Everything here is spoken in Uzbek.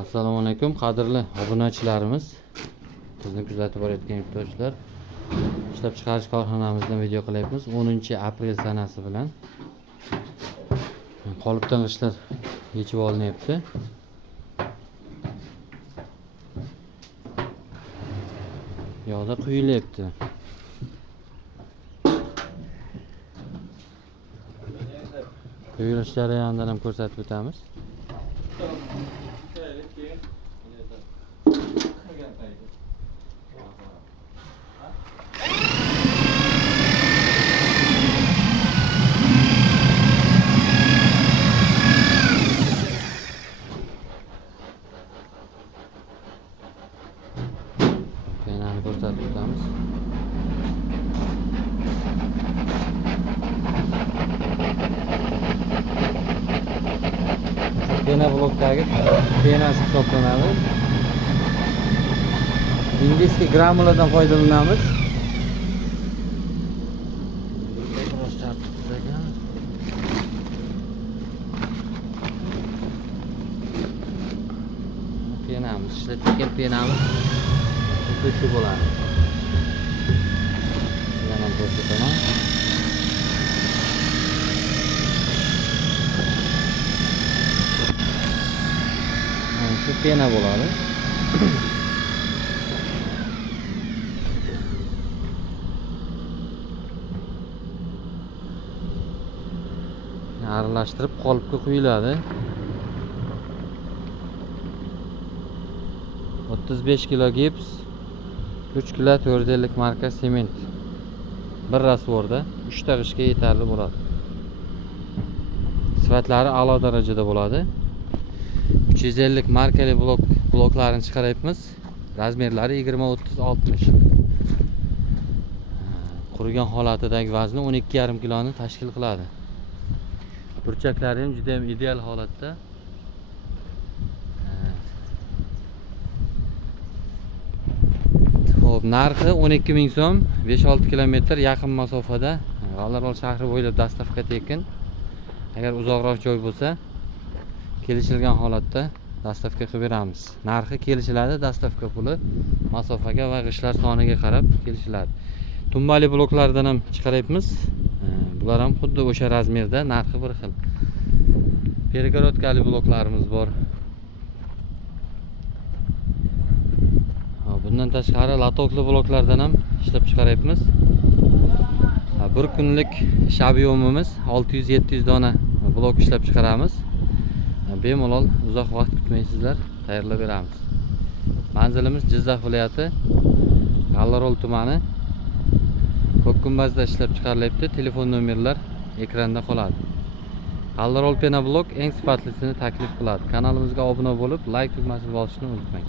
Assalomu alaykum qadrli obunachilarimiz, bizni kuzatib borayotgan yurtdoshlar. Ishlab chiqarish korxonamizdan video qilyapmiz. 10-aprel sanasi bilan qolipdan ishlar yechib olinyapti. Yog'da quyilyapti. Quyilish jarayonidan ham ko'rsatib o'tamiz. Penani ko'rsatib o'tamiz. Pena blokdagi penasi hisoblanadi. Indiyskiy granuladan foydalanamiz. Biroz tartiblagan. Penamiz, ishlatgan penamiz o'tkishi bo'ladi. Sizlarga ham ko'rsataman. Shu pena bo'ladi. Aralashtirib qolipga quyiladi. 35 kg gips, 3 kg 450 marka sement. Bir rasvorda 3 ta g'ishga yetarli bo'ladi. Sifatlari a'lo darajada bo'ladi. 350 markali bloklarni chiqaryapmiz. Razmerlari 20-30-60. Qurigan holatidagi vazni 12,5 kg ni tashkil qiladi. Burchaklari ham juda ham ideal holatda. Xo'p, narxi 12 ming so'm, 5-6 kilometr yaqin masofada, G'allaorol shahri bo'ylab dastavka tekin. Agar uzoqroq joy bo'lsa, kelishilgan holatda dastavka qilib beramiz. Narxi kelishiladi, dastavka puli masofaga va g'ishlar soniga qarab kelishiladi. Tumbali bloklardan ham chiqaryapmiz. Bular ham xuddi o'sha razmerda, narxi bir xil. Pergorodkali bloklarimiz bor. Bundan tashqari latokli bloklardan ham ishlab chiqaryapmiz. Bir kunlik ish ob'yomimiz 600-700 dona blok ishlab chiqaramiz. Bemalol uzoq vaqt kutmaysizlar, tayyorlab beramiz. Manzilimiz Jizzax viloyati, G'allaorol tumani, Ko'kkumbazda ishlab chiqarilyapti. Telefon nomerlar ekranda qoladi. G'allaorol pena blok eng sifatlisini taklif qiladi. Kanalimizga obuna bo'lib, like tugmasini bosishni unutmang.